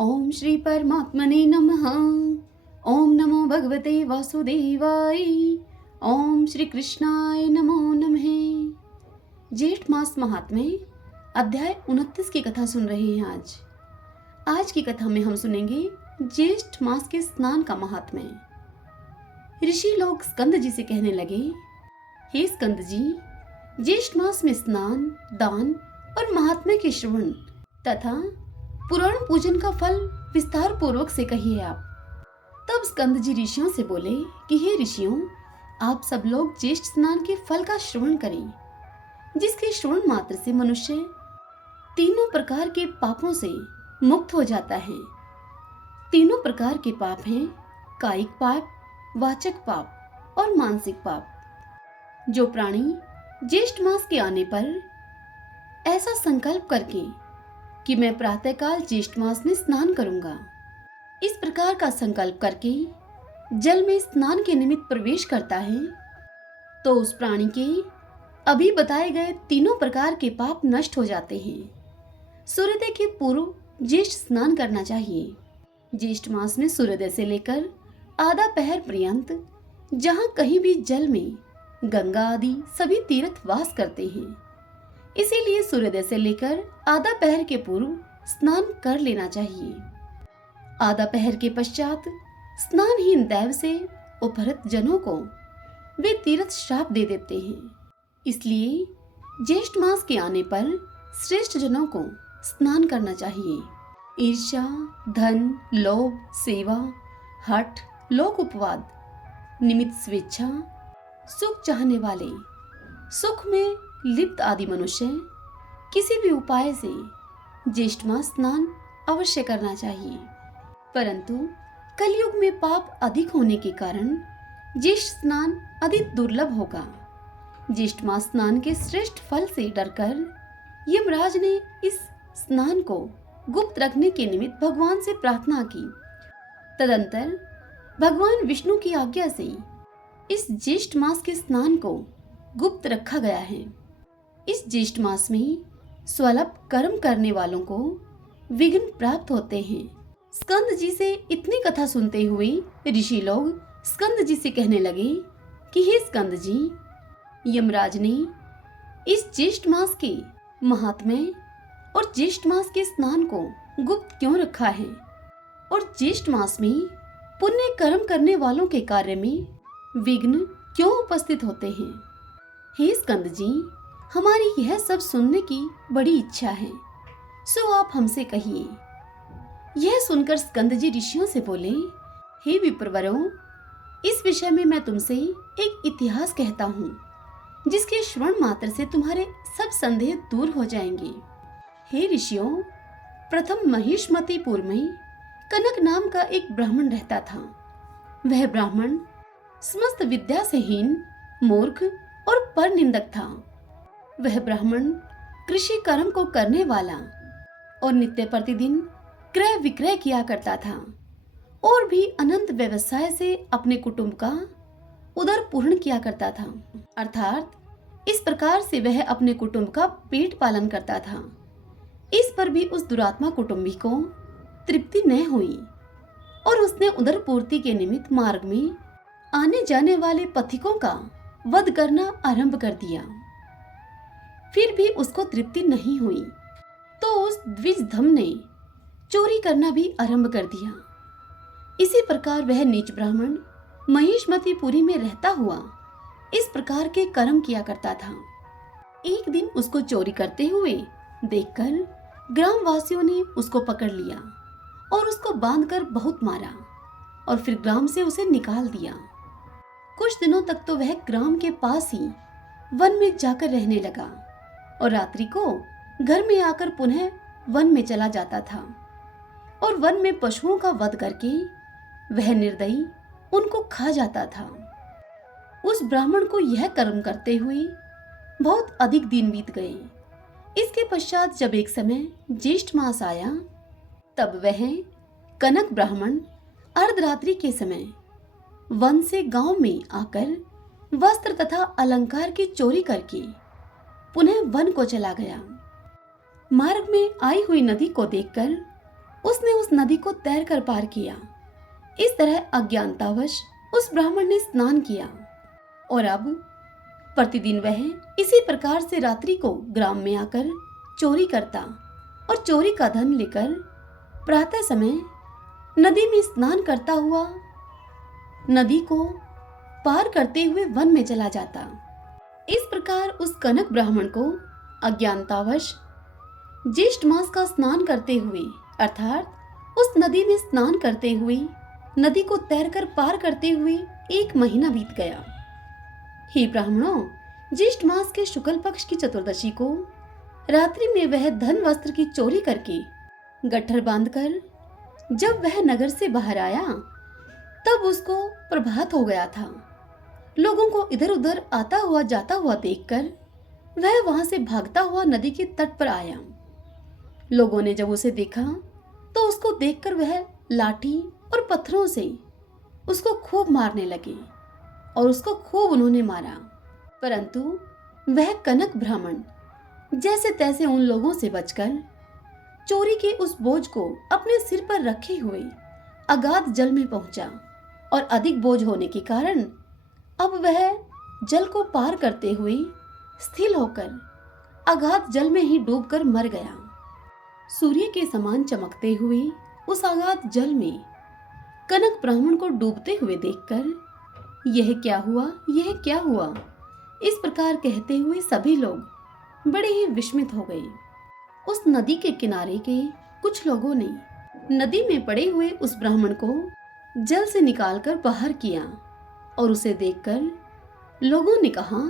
ओम श्री परमात्मने नमः। ओम नमो भगवते वासुदेवाय। ओम श्री कृष्णाय नमो नमः। ज्येष्ठ मास महात्म्य अध्याय 29 की कथा सुन रहे हैं। आज की कथा में हम सुनेंगे ज्येष्ठ मास के स्नान का महात्म्य। ऋषि लोग स्कंद जी से कहने लगे, हे स्कंद जी, ज्येष्ठ मास में स्नान, दान और महात्म्य के श्रवण तथा पुराण पूजन का फल विस्तार पूर्वक से कहिए आप। तब स्कंद जी ऋषियों से बोले कि हे ऋषियों, आप सब लोग ज्येष्ठ स्नान के फल का श्रवण करें, जिसके श्रवण मात्र से मनुष्य तीनों प्रकार के पापों से मुक्त हो जाता है। तीनों प्रकार के पाप हैं कायिक पाप, वाचक पाप और मानसिक पाप। जो प्राणी ज्येष्ठ मास के आने पर ऐसा संकल्प करके कि मैं प्रातःकाल ज्येष्ठ मास में स्नान करूंगा, इस प्रकार का संकल्प करके जल में स्नान के निमित्त प्रवेश करता है, तो उस प्राणी के अभी बताए गए तीनों प्रकार के पाप नष्ट हो जाते हैं। सूर्योदय के पूर्व ज्येष्ठ स्नान करना चाहिए। ज्येष्ठ मास में सूर्योदय से लेकर आधा पहर पर्यंत जहाँ कहीं भी जल में गंगा आदि सभी तीर्थ वास करते हैं, इसीलिए सूर्योदय से लेकर आधा पहर के पूर्व स्नान कर लेना चाहिए। आधा पहर के पश्चात स्नानहीन दैव से उपहृत जनों को वे तीर्थ श्राप दे देते हैं। इसलिए ज्येष्ठ मास के आने पर श्रेष्ठ जनों को स्नान करना चाहिए। ईर्ष्या, धन, लोभ, सेवा, हठ, लोक उपवाद, निमित्त स्वेच्छा, सुख चाहने वाले, सुख में लिप्त आदि मनुष्य किसी भी उपाय से ज्येष्ठ मास स्नान अवश्य करना चाहिए। परंतु कलयुग में पाप अधिक होने के कारण ज्येष्ठ स्नान अधिक दुर्लभ होगा। ज्येष्ठ मास स्नान के श्रेष्ठ फल से डरकर यमराज ने इस स्नान को गुप्त रखने के निमित्त भगवान से प्रार्थना की। तदंतर भगवान विष्णु की आज्ञा से इस ज्येष्ठ मास के स्नान को गुप्त रखा गया है। इस ज्येष्ठ मास में स्वल्प कर्म करने वालों को विघ्न प्राप्त होते हैं। स्कंद जी से इतनी कथा सुनते हुए ऋषि लोग स्कंद जी से कहने लगे कि हे स्कंद जी, यमराज ने इस ज्येष्ठ मास के महात्म्य और ज्येष्ठ मास के स्नान को गुप्त क्यों रखा है, और ज्येष्ठ मास में पुण्य कर्म करने वालों के कार्य में विघ्न क्यों उपस्थित होते हैं। हे स्कंद जी, हमारी यह सब सुनने की बड़ी इच्छा है, सो आप हमसे कहिए। यह सुनकर स्कंद जी ऋषियों से बोले, हे विप्रवरों, इस विषय में मैं तुमसे एक इतिहास कहता हूँ, जिसके श्रवण मात्र से तुम्हारे सब संदेह दूर हो जाएंगे। हे ऋषियों, प्रथम महिष्मतीपुर में कनक नाम का एक ब्राह्मण रहता था। वह ब्राह्मण समस्त विद्या से हीन, मूर्ख और परनिंदक था। वह ब्राह्मण कृषि कर्म को करने वाला और नित्य प्रतिदिन क्रय विक्रय किया करता था, और भी अनंत व्यवसाय से अपने कुटुंब का उदर पूर्ण किया करता था। अर्थात इस प्रकार से वह अपने कुटुंब का पेट पालन करता था। इस पर भी उस दुरात्मा कुटुंबी को तृप्ति न हुई, और उसने उदर पूर्ति के निमित्त मार्ग में आने जाने वाले पथिकों का वध करना आरंभ कर दिया। फिर भी उसको तृप्ति नहीं हुई, तो उस द्विजधम ने चोरी करना भी आरंभ कर दिया। इसी प्रकार वह नीच ब्राह्मण महिष्मतीपुरी में रहता हुआ इस प्रकार के कर्म किया करता था। एक दिन उसको चोरी करते हुए देखकर ग्रामवासियों ने उसको पकड़ लिया और उसको बांधकर बहुत मारा, और फिर ग्राम से उसे निकाल दिया। कुछ दिनों तक तो वह ग्राम के पास ही वन में जाकर रहने लगा, और रात्रि को घर में आकर पुनः वन में चला जाता था, और वन में पशुओं का वध करके वह निर्दयी उनको खा जाता था। उस ब्राह्मण को यह कर्म करते हुए बहुत अधिक दिन बीत गए। इसके पश्चात जब एक समय ज्येष्ठ मास आया, तब वह कनक ब्राह्मण अर्धरात्रि के समय वन से गांव में आकर वस्त्र तथा अलंकार की चोरी करके पुनः वन को चला गया। मार्ग में आई हुई नदी को देखकर उसने उस नदी को तैर कर पार किया। इस तरह अज्ञानतावश उस ब्राह्मण ने स्नान किया और अब प्रतिदिन वह इसी प्रकार से रात्रि को ग्राम में आकर चोरी करता और चोरी का धन लेकर प्रातः समय नदी में स्नान करता हुआ नदी को पार करते हुए वन में चला जाता। इस प्रकार उस कनक ब्राह्मण को अज्ञानतावश ज्येष्ठ मास का स्नान करते हुए अर्थात उस नदी में स्नान करते हुए नदी को तैरकर पार करते हुए 1 महीना बीत गया। हे ब्राह्मणों, ज्येष्ठ मास के शुक्ल पक्ष की चतुर्दशी को रात्रि में वह धन वस्त्र की चोरी करके गट्ठर बांधकर जब वह नगर से बाहर आया तब उसको प्रभात हो गया था। लोगों को इधर उधर आता हुआ जाता हुआ देखकर वह वहां से भागता हुआ नदी के तट पर आया। लोगों ने जब उसे देखा तो उसको देखकर वह लाठी और पत्थरों से उसको खूब मारने लगे और उसको खूब उन्होंने मारा, परंतु वह कनक ब्राह्मण जैसे तैसे उन लोगों से बचकर चोरी के उस बोझ को अपने सिर पर रखे हुए अगाध जल में पहुंचा और अधिक बोझ होने के कारण अब वह जल को पार करते हुए स्थिर होकर अगाध जल में ही डूबकर मर गया। सूर्य के समान चमकते हुए उस अगाध जल में कनक ब्राह्मण को डूबते हुए देखकर यह क्या हुआ, यह क्या हुआ, इस प्रकार कहते हुए सभी लोग बड़े ही विस्मित हो गए। उस नदी के किनारे के कुछ लोगों ने नदी में पड़े हुए उस ब्राह्मण को जल से निकालकर बाहर किया और उसे देखकर लोगों ने कहा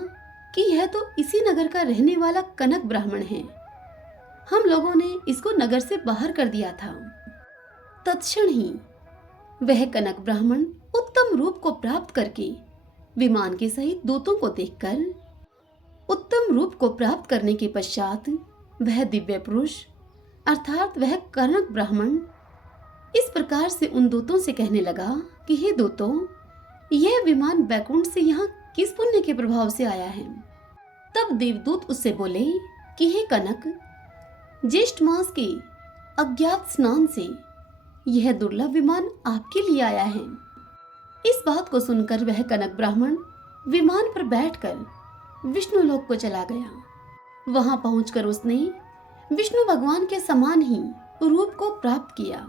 कि यह तो इसी नगर का रहने वाला कनक ब्राह्मण है। हम लोगों ने इसको नगर से बाहर कर दिया था। तत्क्षण ही वह कनक ब्राह्मण उत्तम रूप को प्राप्त करके विमान के सहित दूतों को देखकर उत्तम रूप को प्राप्त करने के पश्चात वह दिव्य पुरुष अर्थात वह कनक ब्राह्मण इस प्रकार से उन दूतों से कहने लगा कि हे दूतों, यह विमान बैकुंठ से यहाँ किस पुण्य के प्रभाव से आया है। तब देवदूत उससे बोले कि हे कनक, ज्येष्ठ मास के अज्ञात स्नान से यह दुर्लभ विमान आपके लिए आया है। इस बात को सुनकर वह कनक ब्राह्मण विमान पर बैठकर विष्णु लोक को चला गया। वहां पहुंचकर उसने विष्णु भगवान के समान ही रूप को प्राप्त किया।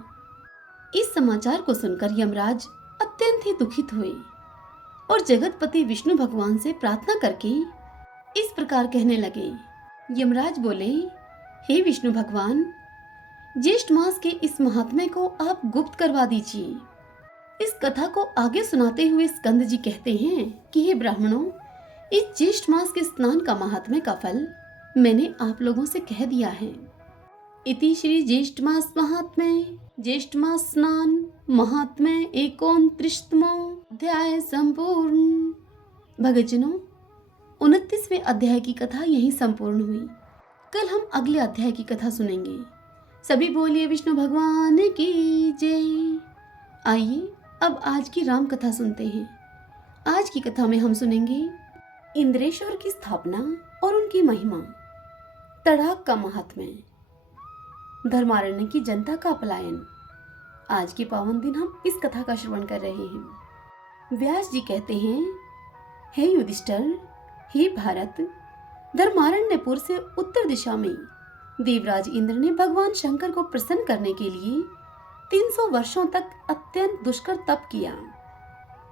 इस समाचार को सुनकर यमराज अत्यंत ही दुखित हुए और जगतपति विष्णु भगवान से प्रार्थना करके इस प्रकार कहने लगे। यमराज बोले, हे विष्णु भगवान, ज्येष्ठ मास के इस महात्म्य को आप गुप्त करवा दीजिए। इस कथा को आगे सुनाते हुए स्कंद जी कहते हैं कि हे ब्राह्मणों, इस ज्येष्ठ मास के स्नान का महात्म्य का फल मैंने आप लोगों से कह दिया है। इति श्री ज्येष्ठ मास महात्म्य ज्येष्ठ मास स्नान महात्म्य 29वां अध्याय संपूर्ण। भक्तजनों, 29वें अध्याय की कथा यहीं संपूर्ण हुई। कल हम अगले अध्याय की कथा सुनेंगे। सभी बोलिए विष्णु भगवान की जय। आइए अब आज की राम कथा सुनते हैं। आज की कथा में हम सुनेंगे इंद्रेश्वर की स्थापना और उनकी महिमा, तड़ाक का महात्म्य, धर्मारण्य की जनता का पलायन। आज के पावन दिन हम इस कथा का श्रवण कर रहे हैं। व्यास जी कहते हैं, हे युधिष्ठिर, हे भारत, धर्मारण्यपुर से उत्तर दिशा में देवराज इंद्र ने भगवान शंकर को प्रसन्न करने के लिए 300 वर्षों तक अत्यंत दुष्कर तप किया।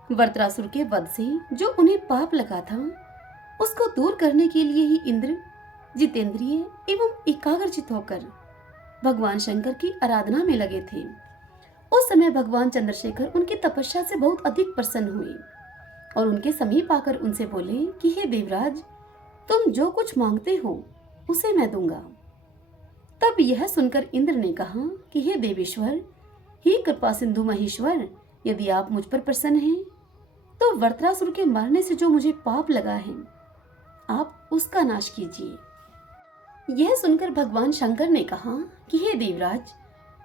वृत्रासुर के वध से जो उन्हें पाप लगा था, उसको दूर करने के लिए ही इंद्र जितेंद्रिय एवं एकाग्रचित होकर भगवान शंकर की आराधना में लगे थे। उस समय भगवान चंद्रशेखर उनकी तपस्या से बहुत अधिक प्रसन्न हुए और उनके समीप आकर उनसे बोले कि हे देवराज, तुम जो कुछ मांगते हो उसे मैं दूंगा। तब यह सुनकर इंद्र ने कहा कि हे देवेश्वर, हे कृपा सिंधु महेश्वर, यदि आप मुझ पर प्रसन्न हैं तो वृत्रासुर के मरने से जो मुझे पाप लगा है, आप उसका नाश कीजिए। यह सुनकर भगवान शंकर ने कहा कि हे देवराज,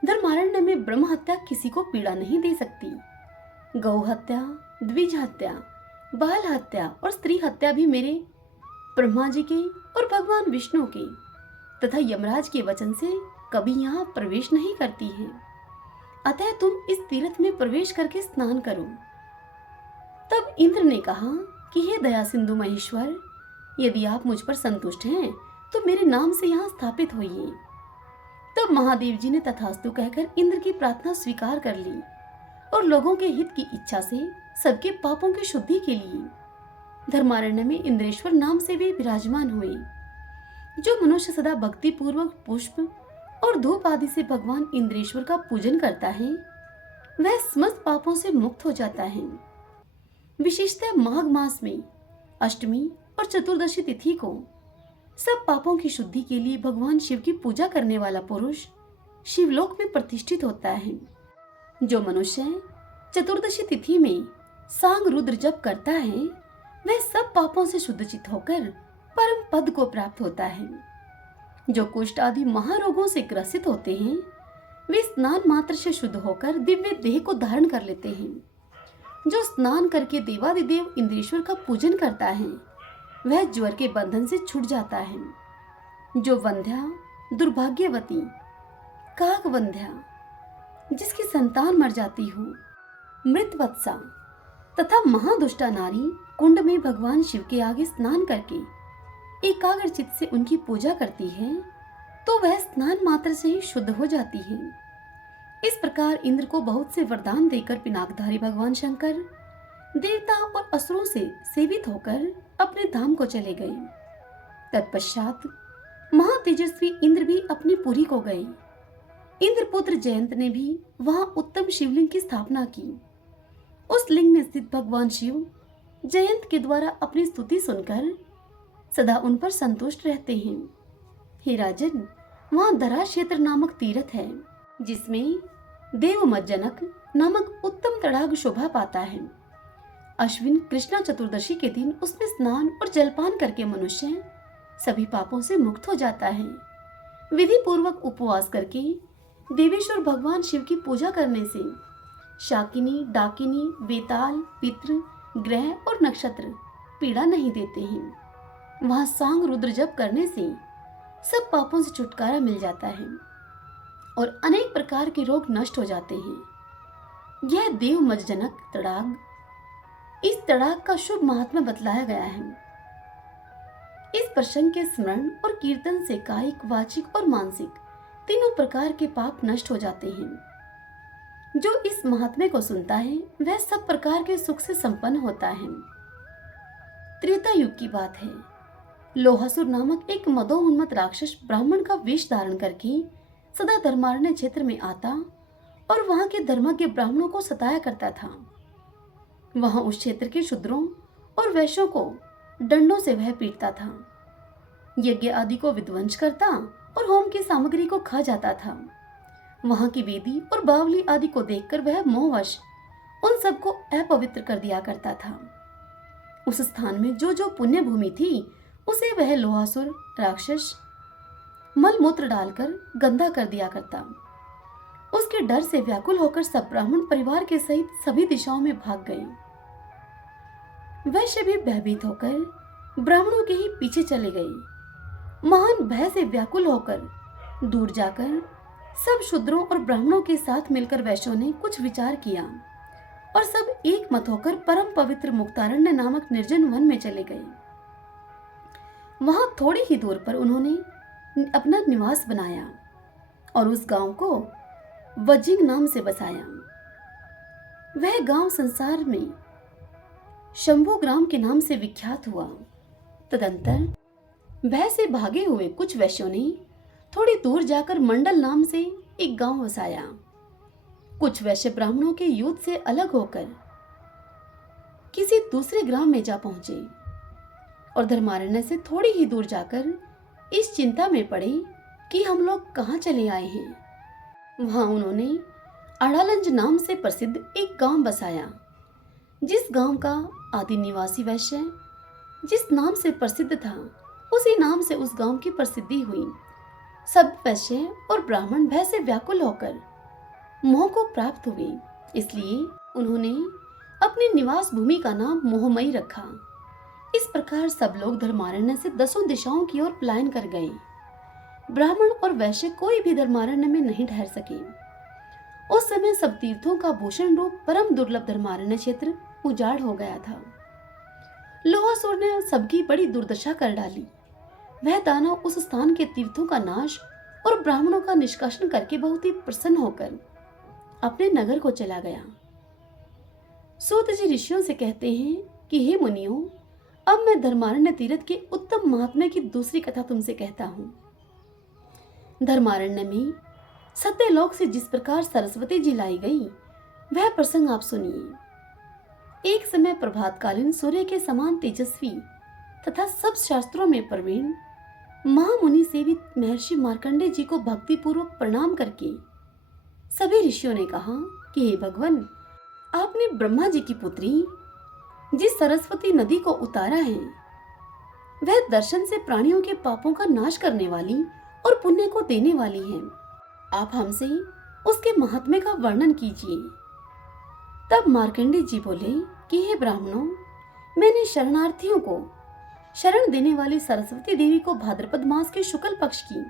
धर्मारण्य में ब्रह्म हत्या किसी को पीड़ा नहीं दे सकती। गौ हत्या, द्विज हत्या, बाल हत्या और स्त्री हत्या भी मेरे ब्रह्मा जी के और भगवान विष्णु के तथा यमराज के वचन से कभी यहाँ प्रवेश नहीं करती है। अतः तुम इस तीर्थ में प्रवेश करके स्नान करो। तब इंद्र ने कहा कि हे दया सिंधु महेश्वर, यदि आप मुझ पर संतुष्ट हैं तो मेरे नाम से यहाँ स्थापित होइए। तब महादेव जी ने तथास्तु कहकर इंद्र की प्रार्थना स्वीकार कर ली और लोगों के हित की इच्छा से सबके पापों की शुद्धि के लिए धर्मारण्य में इंद्रेश्वर नाम से वे विराजमान हुए। जो मनुष्य सदा भक्ति पूर्वक पुष्प और धूप आदि से भगवान इंद्रेश्वर का पूजन करता है वह समस्त पापों से मुक्त हो जाता है। विशेषतः माघ मास में अष्टमी और चतुर्दशी तिथि को सब पापों की शुद्धि के लिए भगवान शिव की पूजा करने वाला पुरुष शिवलोक में प्रतिष्ठित होता है। जो मनुष्य चतुर्दशी तिथि में सांग रुद्र जप करता है वह सब पापों से शुद्धचित होकर परम पद को प्राप्त होता है। जो कुष्ठ आदि महारोगों से ग्रसित होते हैं वे स्नान मात्र से शुद्ध होकर दिव्य देह को धारण कर लेते हैं। जो स्नान करके देवादिदेव इंद्रेश्वर का पूजन करता है वह ज्वर के बंधन से छूट जाता है। जो वंध्या, दुर्भाग्यवती, काकवंध्या, जिसकी संतान मर जाती हो, मृतवत्सा तथा महादुष्टा नारी कुंड में भगवान शिव के आगे स्नान करके एकाग्र चित्त से उनकी पूजा करती है तो वह स्नान मात्र से ही शुद्ध हो जाती है। इस प्रकार इंद्र को बहुत से वरदान देकर पिनाकधारी भगवान शंकर देवता और असुरों से सेवित होकर अपने धाम को चले गए। तत्पश्चात महातेजस्वी इंद्र भी अपनी पुरी को गए। इंद्रपुत्र जयंत ने भी वहां उत्तम शिवलिंग की स्थापना की। उस लिंग में स्थित भगवान शिव जयंत के द्वारा अपनी स्तुति सुनकर सदा उन पर संतुष्ट रहते हैं। हे राजन, वहां धरा क्षेत्र नामक तीर्थ है जिसमें देवमज्जनक नामक उत्तम तड़ाग शोभा पाता है। अश्विन कृष्णा चतुर्दशी के दिन उसमें स्नान और जलपान करके मनुष्य सभी पापों से मुक्त हो जाता है। विधि पूर्वक उपवास करके देवेश्वर भगवान शिव की पूजा करने से शाकिनी, डाकिनी, वेताल, पितृ, ग्रह और नक्षत्र पीड़ा नहीं देते हैं। वहां सांग रुद्र जप करने से सब पापों से छुटकारा मिल जाता है और अनेक प्रकार के रोग नष्ट हो जाते हैं। यह देव मज्जनक तड़ाग, इस तड़ाग का शुभ महात्म्य बतलाया गया है। इस प्रसंग के स्मरण और कीर्तन से कायिक, वाचिक और मानसिक तीनों प्रकार के पाप नष्ट हो जाते हैं। जो इस महात्म्य को सुनता है वह सब प्रकार के सुख से संपन्न होता है। त्रेता युग की बात है। लोहासुर नामक एक मदोन्मत्त राक्षस ब्राह्मण का वेश धारण करके सदा धर्मारण्य क्षेत्र में आता और वहां के धर्मज्ञ ब्राह्मणों को सताया करता था। वहां उस क्षेत्र के शूद्रों और वैश्यों को डंडों से वह पीटता था, यज्ञ आदि को विध्वंस करता और होम की सामग्री को खा जाता था। वहां की वेदी और बावली आदि को देखकर वह मोहवश उन सबको अपवित्र कर दिया करता था। उस स्थान में जो जो पुण्य भूमि थी उसे वह लोहासुर राक्षस मलमूत्र डालकर गंदा कर दिया करता। उसके डर से व्याकुल होकर सब ब्राह्मण परिवार के सहित सभी दिशाओं में भाग गए। वैश्य भी भयभीत होकर ब्राह्मणों के ही पीछे चले गए। महान भय से व्याकुल होकर दूर जाकर सब शूद्रों और ब्राह्मणों के साथ मिलकर वैश्यों ने कुछ विचार किया और सब एक मत होकर परम पवित्र मुक्तारण्य नामक निर्जन वन में चले गए। वहां थोड़ी ही दूर पर उन्होंने अपना निवास बनाया और उस गांव को वजिंग नाम से बसाया। वह गांव संसार में शंभु ग्राम के नाम से विख्यात हुआ। तदंतर भय से भागे हुए कुछ वैश्यों ने थोड़ी दूर जाकर मंडल नाम से एक गांव बसाया। कुछ वैश्य ब्राह्मणों के युद्ध से अलग होकर किसी दूसरे ग्राम में जा पहुंचे और धर्मारण्य से थोड़ी ही दूर जाकर इस चिंता में पड़े कि हम लोग कहाँ चले आए हैं। वहां उन्होंने अड़ालंज नाम से प्रसिद्ध एक गांव बसाया। जिस गांव का आदि निवासी वैश्य जिस नाम से प्रसिद्ध था उसी नाम से उस गांव की प्रसिद्धि हुई। सब वैश्य और ब्राह्मण भय से व्याकुल होकर मोह को प्राप्त हुए, इसलिए उन्होंने अपनी निवास भूमि का नाम मोहमयी रखा। इस प्रकार सब लोग धर्मारण्य से 10 दिशाओं की ओर पलायन कर गए। ब्राह्मण और वैश्य कोई भी धर्मारण्य में नहीं ठहर सके। उस समय सब तीर्थों का भूषण रूप परम दुर्लभ धर्मारण्य क्षेत्र उजाड़ हो गया था। लोहासुर ने सबकी बड़ी दुर्दशा कर डाली। वह दानव उस स्थान के तीर्थों का नाश और ब्राह्मणों का निष्कासन करके बहुत ही प्रसन्न होकर अपने नगर को चला गया। सूत जी ऋषियों से कहते हैं कि हे मुनियों, अब मैं धर्मारण्य तीर्थ के उत्तम महात्म्य की दूसरी कथा तुमसे कहता हूँ। धर्मारण्य में सत्यलोक से जिस प्रकार सरस्वती जी लाई गई, वह प्रसंग आप सुनिए। एक समय प्रभातकालीन सूर्य के समान तेजस्वी तथा सब शास्त्रों में प्रवीण महामुनि सेवित महर्षि मार्कंडेय जी को भक्तिपूर्वक प्रणाम करके सभी ऋषियों ने कहा कि हे भगवान, आपने ब्रह्मा जी की पुत्री जिस सरस्वती नदी को उतारा है, वह दर्शन से प्राणियों के पापों का नाश करने वाली और पुण्य को देने वाली है। आप हमसे उसके महात्म्य का वर्णन कीजिए। तब मार्कंडेय जी बोले कि हे ब्राह्मणों, मैंने शरणार्थियों को शरण देने वाली सरस्वती देवी को भाद्रपद मास के शुक्ल पक्ष की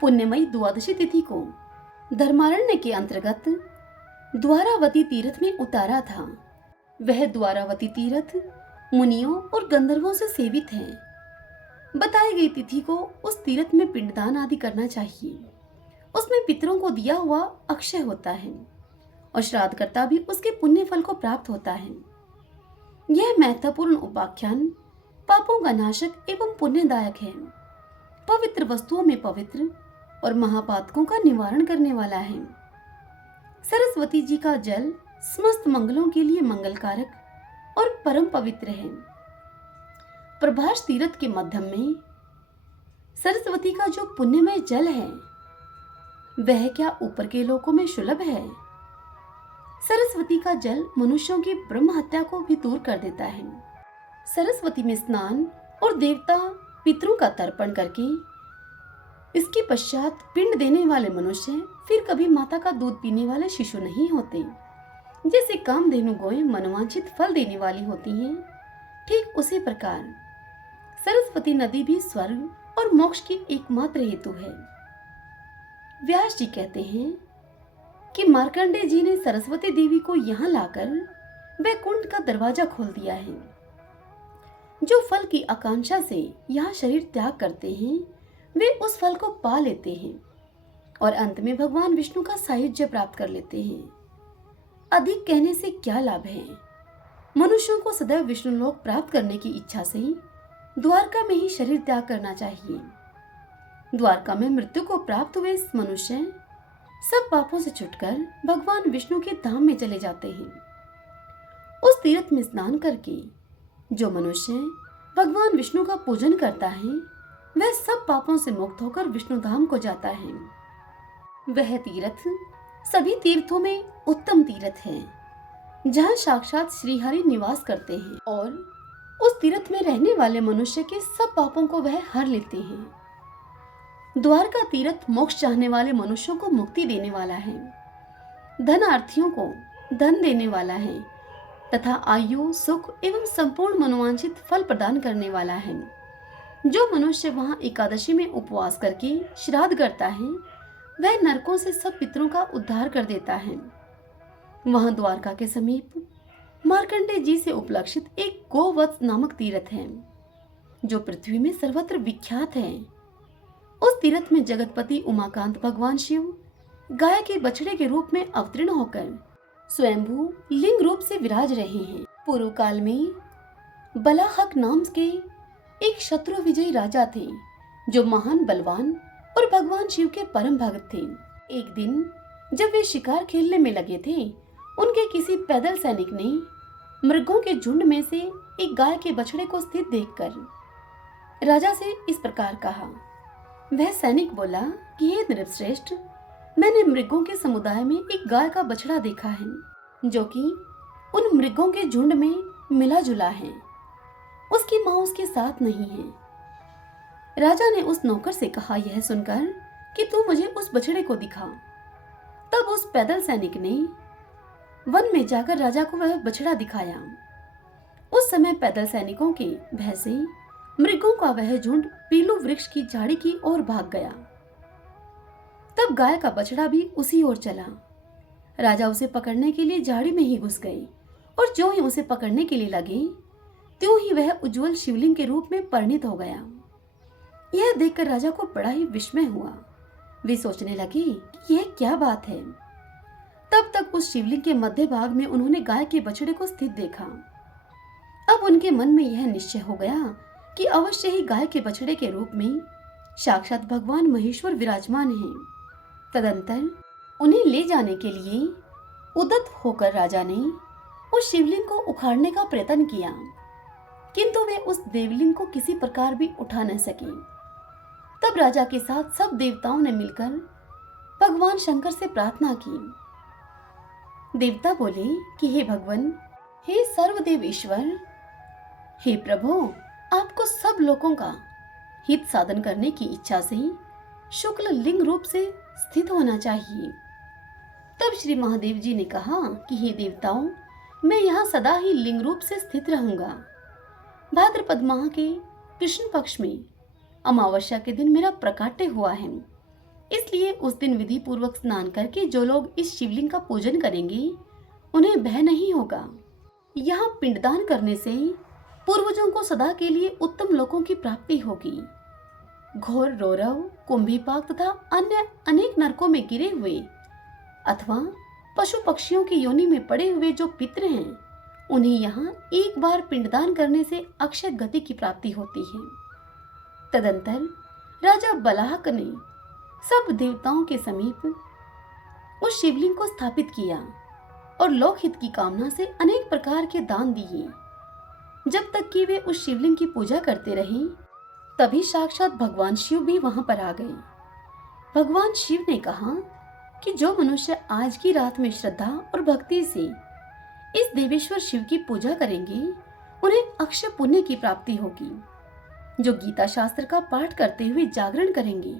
पुण्यमयी द्वादशी तिथि को धर्मारण्य के अंतर्गत द्वारावती तीर्थ में उतारा था। वह द्वारावती तीर्थ मुनियों और गंधर्वों से सेवित है। बताई गई तिथि को उस तीर्थ में पिंडदान आदि करना चाहिए। उसमें पितरों को दिया हुआ अक्षय होता है और श्राद्धकर्ता भी उसके पुण्य फल को प्राप्त होता है। यह महत्वपूर्ण उपाख्यान पापों का नाशक एवं पुण्यदायक है। पवित्र वस्तुओं में पवित्र और महापातकों का निवारण करने वाला है। सरस्वती जी का जल समस्त मंगलों के लिए मंगलकारक और परम पवित्र है। प्रभास तीर्थ के मध्यम में सरस्वती का जो पुण्यमय जल है, वह क्या ऊपर के लोकों में सुलभ है? सरस्वती का जल मनुष्यों की ब्रह्म हत्या को भी दूर कर देता है। सरस्वती में स्नान और देवता पितरों का तर्पण करके इसके पश्चात पिंड देने वाले मनुष्य फिर कभी माता का दूध पीने वाले शिशु नहीं होते। जैसे कामधेनु गोएं मनोवांछित फल देने वाली होती हैं, ठीक उसी प्रकार सरस्वती नदी भी स्वर्ग और मोक्ष की एकमात्र हेतु है। व्यास जी कहते हैं कि मार्कंडेय जी ने सरस्वती देवी को यहाँ लाकर वैकुंठ का दरवाजा खोल दिया है। जो फल की आकांक्षा से यहाँ शरीर त्याग करते हैं, वे उस फल को पा लेते हैं और अंत में भगवान विष्णु का सायुज्य प्राप्त कर लेते हैं। अधिक कहने से क्या लाभ है? मनुष्यों को सदैव विष्णु लोक प्राप्त करने की इच्छा से द्वारका में ही शरीर त्याग करना चाहिए। द्वारका में मृत्यु को प्राप्त हुए मनुष्य सब पापों से छुटकर भगवान विष्णु के धाम में चले जाते हैं। उस तीर्थ में स्नान करके जो मनुष्य भगवान विष्णु का पूजन करता है, वह सब पापों से मुक्त होकर विष्णु धाम को जाता है। वह तीर्थ सभी तीर्थों में उत्तम तीर्थ है, जहाँ साक्षात श्रीहरि निवास करते हैं और उस तीर्थ में रहने वाले मनुष्य के सब पापों को वह हर लेते हैं। द्वारका तीर्थ मोक्ष चाहने वाले मनुष्यों को मुक्ति देने वाला है, धनार्थियों को धन देने वाला है तथा आयु, सुख एवं संपूर्ण मनोवांछित फल प्रदान करने वाला है। जो मनुष्य वहां एकादशी में उपवास करके श्राद्ध करता है, वह नरकों से सब पितरों का उद्धार कर देता है। वहां द्वारका के समीप मार्कंडेय जी से उपलक्षित एक गोवत्स नामक तीर्थ है, जो पृथ्वी में सर्वत्र विख्यात है। उस तीर्थ में जगतपति उमाकांत भगवान शिव गाय के बछड़े के रूप में अवतीर्ण होकर स्वयंभू लिंग रूप से विराज रहे हैं। पूर्व काल में बलाहक नाम के एक शत्रु विजयी राजा थे, जो महान बलवान और भगवान शिव के परम भक्त थे। एक दिन जब वे शिकार खेलने में लगे थे, उनके किसी पैदल सैनिक ने मृगों के झुंड में से एक गाय के बछड़े को स्थित देखकर राजा से इस प्रकार कहा। वह सैनिक बोला कि हे नृपश्रेष्ठ, मैंने मृगों के समुदाय में एक गाय का बछड़ा देखा है, जो कि उन मृगों के झुंड में मिला जुला है। उसकी मां उसके साथ नहीं है। राजा ने उस नौकर से कहा यह सुनकर कि तू मुझे उस बछड़े को दिखा। तब उस पैदल सैनिक ने वन में जाकर राजा को वह बछड़ा दिखाया। उस समय पैदल सैनिकों के भय से मृगों का वह झुंड पीलू वृक्ष की झाड़ी की ओर भाग गया। तब गाय का बछड़ा भी उसी ओर चला। राजा उसे पकड़ने के लिए झाड़ी में ही घुस गए और जो ही उसे पकड़ने के लिए लगे त्यों ही वह उज्जवल शिवलिंग के रूप में परिणित हो गया। यह देखकर राजा को बड़ा ही विस्मय हुआ। वे सोचने लगे कि यह क्या बात है। तब तक उस शिवलिंग के मध्य भाग में उन्होंने गाय के बछड़े को स्थित देखा। अब उनके मन में यह निश्चय हो गया कि अवश्य ही गाय के बछड़े के रूप में साक्षात भगवान महेश्वर विराजमान हैं। तदंतर उन्हें ले जाने के लिए उद्यत होकर राजा ने उस शिवलिंग को उखाड़ने का प्रयत्न किया, किंतु वे उस देवलिंग को किसी प्रकार भी उठा न सके। तब राजा के साथ सब देवताओं ने मिलकर भगवान शंकर से प्रार्थना की। देवता बोले कि हे भगवान, हे सर्वदेव ईश्वर, हे प्रभु, आपको सब लोगों का हित साधन करने की इच्छा से शुक्ल लिंग रूप से स्थित होना चाहिए। तब श्री महादेव जी ने कहा कि हे देवताओं, मैं यहाँ सदा ही लिंग रूप से स्थित रहूंगा। भाद्रपद माह के कृष्ण पक्ष में अमावस्या के दिन मेरा प्रकाट्य हुआ है, इसलिए उस दिन विधि पूर्वक स्नान करके जो लोग इस शिवलिंग का पूजन करेंगे उन्हें भय नहीं होगा। यहाँ पिंडदान करने से पूर्वजों को सदा के लिए उत्तम लोकों की प्राप्ति होगी। घोर रौरव, कुंभीपाक तथा अन्य अनेक नरकों में गिरे हुए अथवा पशु पक्षियों की योनि में पड़े हुए जो पितृ हैं, उन्हें यहाँ एक बार पिंडदान करने से अक्षय गति की प्राप्ति होती है। तदंतर राजा बलाहक ने सब देवताओं के समीप उस शिवलिंग को स्थापित किया और लोकहित की कामना से अनेक प्रकार के दान दिए। जब तक कि वे उस शिवलिंग की पूजा करते रहे, तभी साक्षात भगवान शिव भी वहां पर आ गए। भगवान शिव ने कहा कि जो मनुष्य आज की रात में श्रद्धा और भक्ति से इस देवेश्वर शिव की पूजा करेंगे, उन्हें अक्षय पुण्य की प्राप्ति होगी। जो गीता शास्त्र का पाठ करते हुए जागरण करेंगे,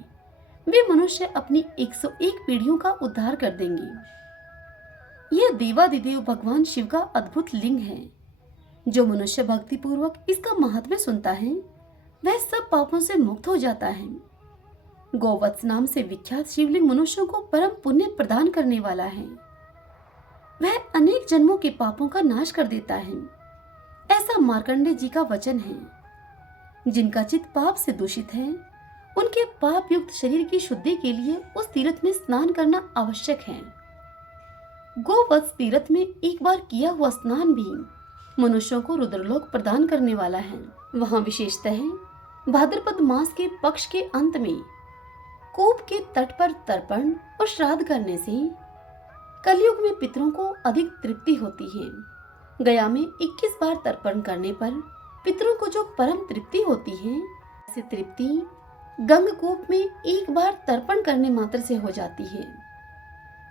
वे मनुष्य अपनी 101 पीढ़ियों का उद्धार कर देंगे। यह देवादिदेव भगवान शिव का अद्भुत लिंग है। जो मनुष्य भक्ति पूर्वक इसका महात्म्य सुनता है, वह सब पापों से मुक्त हो जाता है। गोवत्स नाम से विख्यात शिवलिंग मनुष्यों को परम पुण्य प्रदान करने वाला है। वह अनेक जन्मों के पापों का नाश कर देता है, ऐसा मार्कंडे जी का वचन है। जिनका चित्त पाप से दूषित है, उनके पाप युक्त शरीर की शुद्धि के लिए उस तीर्थ में स्नान करना आवश्यक है। गोवत्स तीर्थ में एक बार किया हुआ स्नान भी मनुष्यों को रुद्रलोक प्रदान करने वाला है। वहाँ विशेषतः भाद्रपद मास के पक्ष के अंत में कूप के तट पर तर्पण और श्राद्ध करने से कलयुग में पितरों को अधिक तृप्ति होती है। गया में 21 बार तर्पण करने पर पितरों को जो परम तृप्ति होती है, ऐसी तृप्ति गंगकूप में एक बार तर्पण करने मात्र से हो जाती है।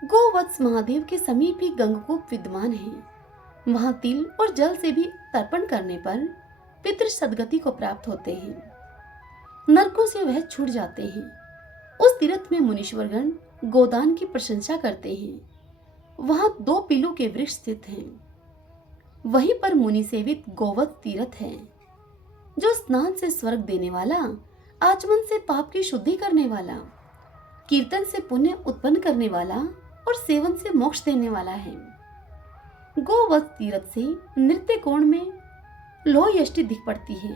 गोवत्स महादेव के समीप ही गंगकूप विद्यमान है। वहां तिल और जल से भी तर्पण करने पर पितृ सदगति को प्राप्त होते हैं, नरकों से वह छूट जाते हैं। उस तीर्थ में मुनीश्वरगण गोदान की प्रशंसा करते हैं। वहां 2 पीलू के वृक्ष स्थित हैं। वहीं पर मुनि सेवित गोवत तीर्थ है, जो स्नान से स्वर्ग देने वाला, आचमन से पाप की शुद्धि करने वाला, कीर्तन से पुण्य उत्पन्न करने वाला और सेवन से मोक्ष देने वाला है। गोवत तीर्थ से नृत्य कोण में लोह यष्टि दिख पड़ती है।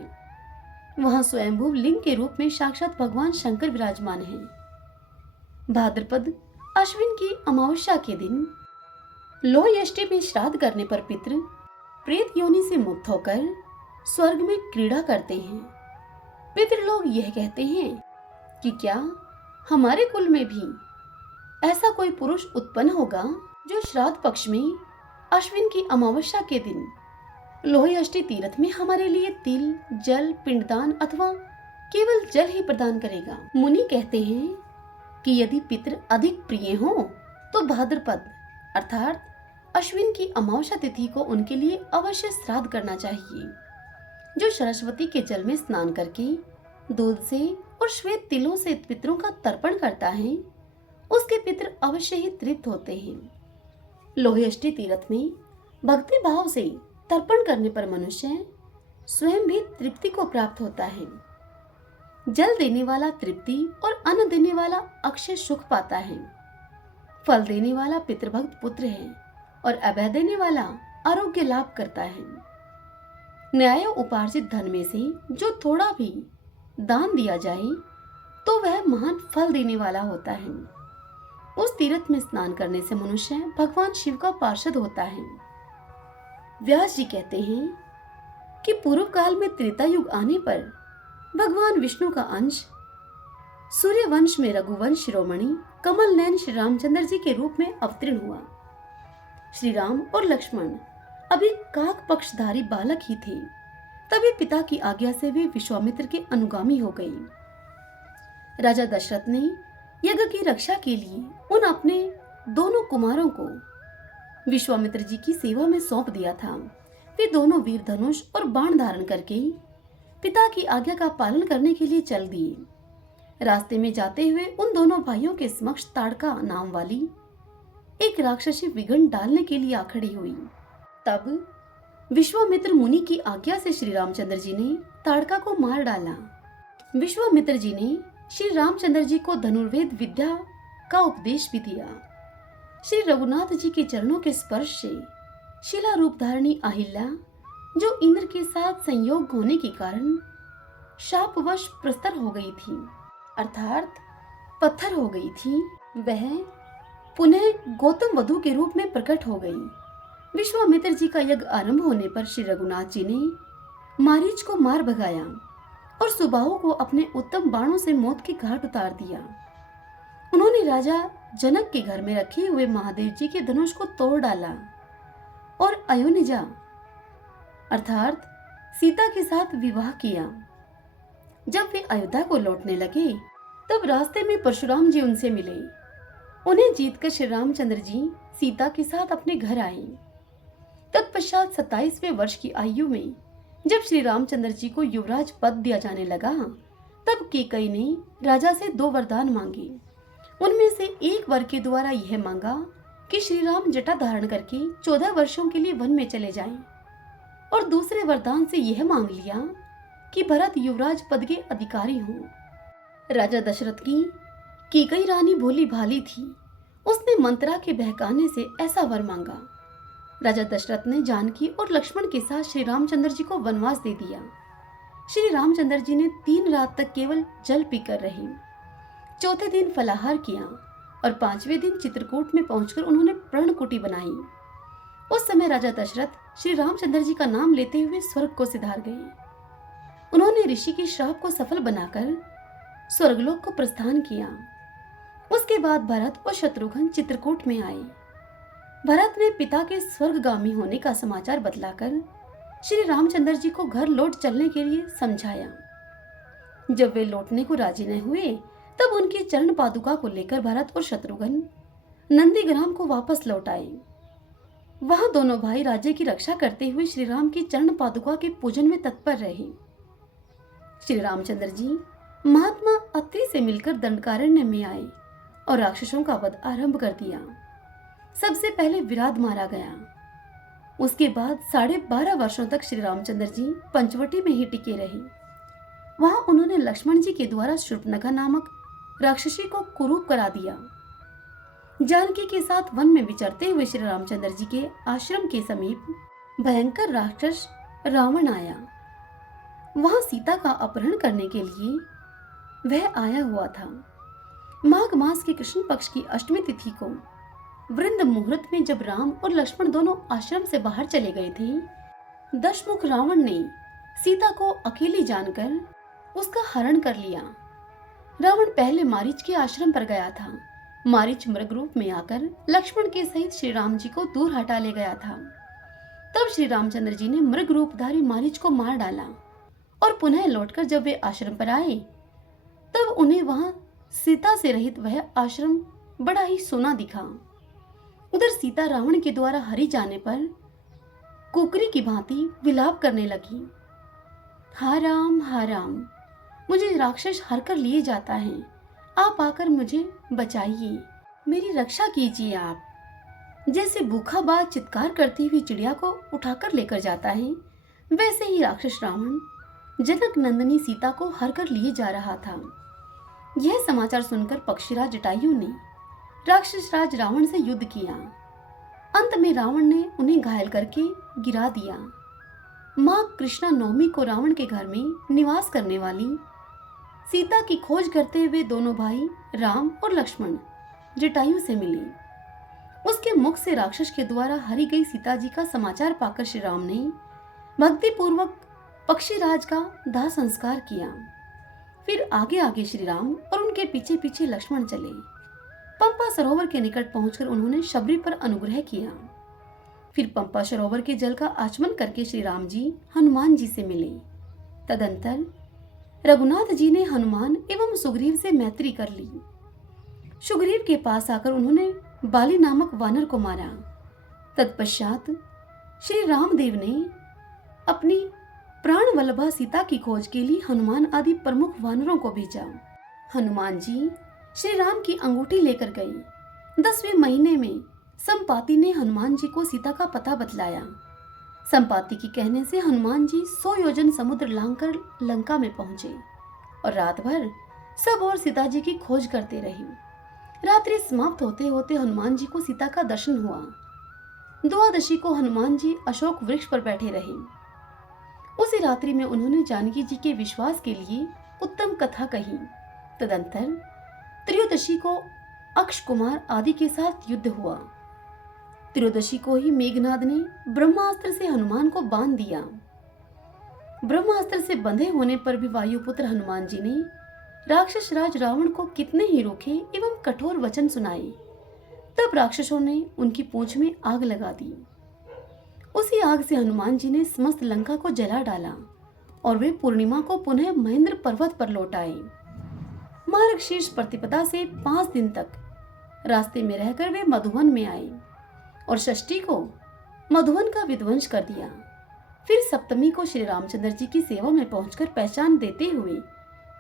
वहां स्वयंभू लिंग के रूप में साक्षात भगवान शंकर विराजमान है। भाद्रपद अश्विन की अमावस्या के दिन लोह यष्टि में श्राद्ध करने पर पितृ प्रेत योनि से मुक्त होकर स्वर्ग में क्रीड़ा करते हैं। पितृलोग यह कहते हैं कि क्या हमारे कुल में भी ऐसा कोई पुरुष उत्पन्न होगा जो श्राद्ध पक्ष में अश्विन की अमावस्या के दिन लोहयष्टि तीर्थ में हमारे लिए तिल, जल, पिंडदान अथवा केवल जल ही प्रदान करेगा। मुनि कहते हैं कि यदि पितृ अधिक प्रिय हो तो भाद्रपद अर्थात अश्विन की अमावस्या तिथि को उनके लिए अवश्य श्राद्ध करना चाहिए। जो सरस्वती के जल में स्नान करके दूध से और श्वेत तिलों से पितरों का तर्पण करता है, उसके पितृ अवश्य ही तृप्त होते हैं। लोहयष्टि तीर्थ में भक्ति भाव से तर्पण करने पर मनुष्य स्वयं भी तृप्ति को प्राप्त होता है। जल देने वाला तृप्ति और अन्न देने वाला अक्षय सुख पाता है। फल देने वाला पितृभक्त पुत्र है और अभय देने वाला आरोग्य लाभ करता है। न्याय उपार्जित धन में से जो थोड़ा भी दान दिया जाए तो वह महान फल देने वाला होता है। उस तीर्थ में स्नान करने से मनुष्य भगवान शिव का पार्षद होता है। व्यास जी कहते हैं कि पूर्व काल में त्रेता युग आने पर भगवान विष्णु का अंश सूर्य वंश में रघुवंश शिरोमणि कमल नयन श्री रामचंद्र जी के रूप में अवतीर्ण हुआ। श्री राम और लक्ष्मण अभी काक पक्षधारी बालक ही थे, तभी पिता की आज्ञा से वे विश्वामित्र के अनुगामी हो गए। राजा दशरथ ने यज्ञ की रक्षा के लिए उन अपने दोनों कुमारों को विश्वामित्र जी की सेवा में सौंप दिया था। वे दोनों वीर धनुष और बाण धारण करके पिता की आज्ञा का पालन करने के लिए चल दिए। रास्ते में जाते हुए उन दोनों भाइयों के समक्ष ताड़का नाम वाली एक राक्षसी विघ्न डालने के लिए आ खड़ी हुई। तब विश्वामित्र मुनि की आज्ञा से श्री रामचंद्र जी ने ताड़का को मार डाला। विश्वामित्र जी ने श्री रामचंद्र जी को धनुर्वेद विद्या का उपदेश भी दिया। श्री रघुनाथ जी के चरणों के स्पर्श से शिला रूप धारणी अहिल्या, जो इंद्र के साथ संयोग होने के कारण शापवश प्रस्तर हो गई थी, अर्थात पत्थर हो गई थी, वह पुनः गौतम वधु के रूप में प्रकट हो गई। विश्वामित्र जी का यज्ञ आरंभ होने पर श्री रघुनाथ जी ने मारीच को मार भगाया और सुबाहु को अपने उत्तम बाणों से मौत के घाट उतार दिया। उन्होंने राजा जनक के घर में रखे हुए महादेव जी के धनुष को तोड़ डाला और अयोनिजा अर्थात सीता के साथ विवाह किया। जब वे अयोध्या को लौटने लगे तब रास्ते में परशुराम जी उनसे मिले। उन्हें जीतकर श्री रामचंद्र जी सीता के साथ अपने घर आए। तत्पश्चात 27वें वर्ष की आयु में जब श्री रामचंद्र जी को युवराज पद दिया जाने लगा, तब केकई ने राजा से 2 वरदान मांगे। उनमें से एक वर के द्वारा यह मांगा कि श्री राम जटा धारण करके 14 वर्षों के लिए वन में चले जाएं, और दूसरे वरदान से यह मांग लिया कि भरत युवराज पद के अधिकारी हों। राजा दशरथ की केकई रानी भोली भाली थी, उसने मंत्रा के बहकाने से ऐसा वर मांगा। राजा दशरथ ने जानकी और लक्ष्मण के साथ श्री रामचंद्र जी को वनवास दे दिया। श्री रामचंद्र जी ने 3 रात तक केवल जल पीकर रहे। चौथे दिन फलाहार किया और 5वें दिन चित्रकूट में पहुंचकर उन्होंने पर्णकुटी बनाई। उस समय राजा दशरथ श्री रामचंद्र जी का नाम लेते हुए स्वर्ग को सिधार गए। उन्होंने ऋषि के श्राप को सफल बनाकर स्वर्गलोक को प्रस्थान किया। उसके बाद भरत और शत्रुघ्न चित्रकूट में आए। भरत ने पिता के स्वर्गगामी होने का समाचार बतलाकर श्री रामचंद्र जी को घर लौट चलने के लिए समझाया। जब वे लौटने को राजी न हुए तब उनकी चरण पादुका को लेकर भरत और शत्रुघ्न नंदीग्राम को वापस लौट आए। वहां दोनों भाई राज्य की रक्षा करते हुए श्री राम की चरण पादुका के पूजन में तत्पर रहे। श्री रामचंद्र जी महात्मा अत्रि से मिलकर दंडकारण्य में आए और राक्षसों का वध आरंभ कर दिया। सबसे पहले विराट मारा गया। उसके बाद 12.5 वर्षों तक श्री रामचंद्र जी पंचवटी में ही टिके रहे। वहां उन्होंने लक्ष्मण जी के द्वारा शूर्पणखा नामक राक्षसी को कुरूप करा दिया। जानकी के साथ वन में विचरते हुए श्री रामचंद्र जी के आश्रम के समीप भयंकर राक्षस रावण आया। वहां सीता का अपहरण करने के लिए वह आया हुआ था। माघ मास के कृष्ण पक्ष की अष्टमी तिथि को वृंद मुहूर्त में जब राम और लक्ष्मण दोनों आश्रम से बाहर चले गए थे, दशमुख रावण ने सीता को अकेली जानकर उसका हरण कर लिया। रावण पहले मारीच के आश्रम पर गया था। मारीच मृग रूप में आकर लक्ष्मण के सहित श्री राम जी को दूर हटा ले गया था। तब श्री रामचंद्र जी ने मृग रूपधारी मारीच को मार डाला और पुनः लौटकर जब वे आश्रम पर आए तब उन्हें वहां सीता से रहित वह आश्रम बड़ा ही सोना दिखा। उधर सीता रावण के द्वारा हरी जाने पर कुकरी की भांति विलाप करने लगी। हा राम, मुझे राक्षस हर कर लिए जाता है, आप आकर मुझे बचाइए, मेरी रक्षा कीजिए आप। जैसे भूखा बाज चित्कार करती हुई चिड़िया को उठाकर लेकर जाता है, वैसे ही राक्षस रावण जनक नंदिनी सीता को हर कर लिए जा रहा था। यह समाचार सुनकर पक्षीराज जटायु ने राक्षस राज रावण से युद्ध किया। अंत में रावण ने उन्हें घायल करके गिरा दिया। माँ कृष्णा नवमी को रावण के घर में निवास करने वाली सीता की खोज करते हुए दोनों भाई राम और लक्ष्मण जटायु से मिले। उसके मुख से राक्षस के द्वारा हरी गई सीता जी का समाचार पाकर श्री राम ने भक्ति पूर्वक पक्षीराज का दाह संस्कार किया। फिर आगे आगे श्री राम और उनके पीछे पीछे लक्ष्मण चले। पंपा सरोवर के निकट पहुंचकर उन्होंने शबरी पर अनुग्रह किया। फिर पंपा सरोवर के जल का आचमन करके श्री राम जी हनुमान जी से मिले। तदंतर रघुनाथ जी ने हनुमान एवं सुग्रीव से मैत्री कर ली। सुग्रीव के पास आकर उन्होंने बाली नामक वानर को मारा। तत्पश्चात श्री रामदेव ने अपनी प्राण वल्लभा सीता की खोज के लिए हनुमान आदि प्रमुख वानरों को भेजा। हनुमान जी श्री राम की अंगूठी लेकर गए। 10वें महीने में संपाति ने हनुमान जी को सीता का पता बतलाया। संपाति के कहने से हनुमान जी 100 योजन समुद्र लांघकर लंका में पहुंचे और रात भर सब और सीता जी की खोज करते रहे। रात्रि समाप्त होते होते हनुमान जी को सीता का दर्शन हुआ। द्वादशी को हनुमान जी अशोक वृक्ष पर बैठे रहे। उसी रात्रि में उन्होंने जानकी जी के विश्वास के लिए उत्तम कथा कही। तदंतर त्रयोदशी को अक्ष कुमार आदि के साथ युद्ध हुआ। त्रयोदशी को ही मेघनाद ने ब्रह्मास्त्र से हनुमान को बांध दिया। ब्रह्मास्त्र से बंधे होने पर भी वायुपुत्र हनुमान जी ने राक्षस राज रावण को कितने ही रूखे एवं कठोर वचन सुनाए। तब राक्षसों ने उनकी पूंछ में आग लगा दी। उसी आग से हनुमान जी ने समस्त लंका को जला डाला और वे पूर्णिमा को पुनः महेंद्र पर्वत पर लौट आए। मार्गशीर्ष प्रतिपदा से 5 दिन तक रास्ते में रहकर वे मधुवन में आए और षष्ठी को मधुवन का विध्वंस कर दिया। फिर सप्तमी को श्री रामचंद्र जी की सेवा में पहुंचकर पहचान देते हुए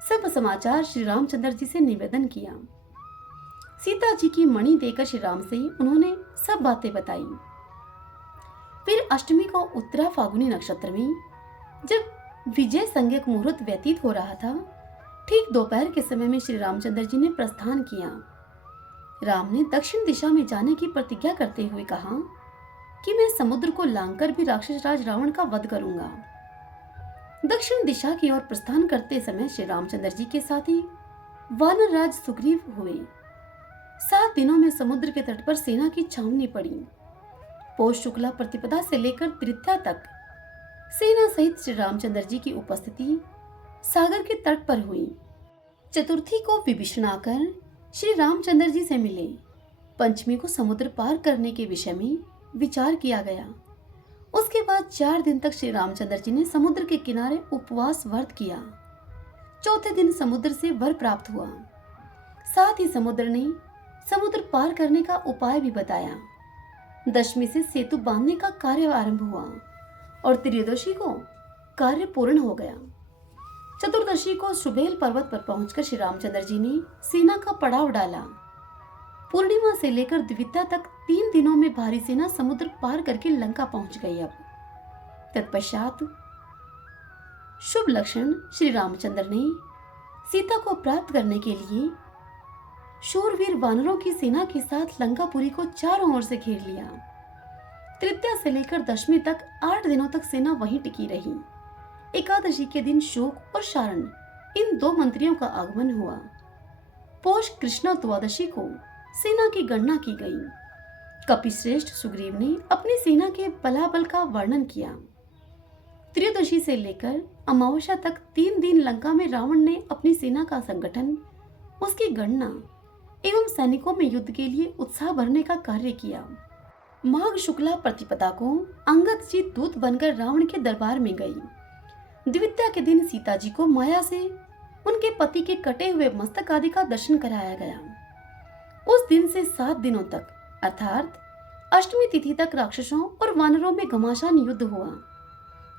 सब समाचार श्री रामचंद्र जी से निवेदन किया। सीता जी की मणि देकर श्री राम से उन्होंने सब बातें बताई। फिर अष्टमी को उत्तरा फागुनी नक्षत्र में जब विजय संज्ञक मुहूर्त व्यतीत हो रहा था, ठीक दोपहर के समय में श्री रामचंद्र जी ने प्रस्थान किया। राम ने दक्षिण दिशा में जाने की प्रतिज्ञा करते हुए कहा कि मैं समुद्र को लांघकर भी राक्षस राज रावण का वध करूंगा। दक्षिण दिशा की ओर प्रस्थान करते समय श्री रामचंद्र जी के साथी वानर राज सुग्रीव हुए। 7 दिनों में समुद्र के तट पर सेना की छावनी पड़ी। पौष शुक्ला प्रतिपदा से लेकर तृतीया तक सेना सहित श्री रामचंद्र जी की उपस्थिति सागर के तट पर हुई। चतुर्थी को विभीषण आकर श्री रामचंद्र जी से मिले। पंचमी को समुद्र पार करने के विषय में विचार किया गया। उसके बाद 4 दिन तक श्री रामचंद्र जी ने समुद्र के किनारे उपवास व्रत किया। चौथे दिन समुद्र से वर प्राप्त हुआ। साथ ही समुद्र ने समुद्र पार करने का उपाय भी बताया। दशमी से सेतु बांधने का कार्य आरंभ हुआ और त्रयोदशी को कार्य पूर्ण हो गया। चतुर्दशी को सुबेल पर्वत पर पहुंचकर श्री रामचंद्र जी ने सेना का पड़ाव डाला। पूर्णिमा से लेकर द्वितीया तक 3 दिनों में भारी सेना समुद्र पार करके लंका पहुंच गई। अब तत्पश्चात शुभ लक्षण श्री रामचंद्र ने सीता को प्राप्त करने के लिए शूरवीर वानरों की सेना के साथ लंकापुरी को चारों ओर से घेर लिया। तृतीया से लेकर दशमी तक 8 दिनों तक सेना वहीं टिकी रही। एकादशी के दिन शोक और शारण इन 2 मंत्रियों का आगमन हुआ। पौष कृष्णा द्वादशी को सेना की गणना की गई। कपिश्रेष्ठ सुग्रीव ने अपनी सेना के बलाबल का वर्णन किया। त्रयोदशी से लेकर अमावस्या तक 3 दिन लंका में रावण ने अपनी सेना का संगठन, उसकी गणना एवं सैनिकों में युद्ध के लिए उत्साह भरने का कार्य किया। माघ शुक्ला प्रतिपदा को अंगद जी दूत बनकर रावण के दरबार में गई। द्वितीया के दिन सीता जी को माया से उनके पति के कटे हुए मस्तक आदि का दर्शन कराया गया। उस दिन से 7 दिनों तक अर्थात अष्टमी तिथि तक राक्षसों और वानरों में घमासान युद्ध हुआ।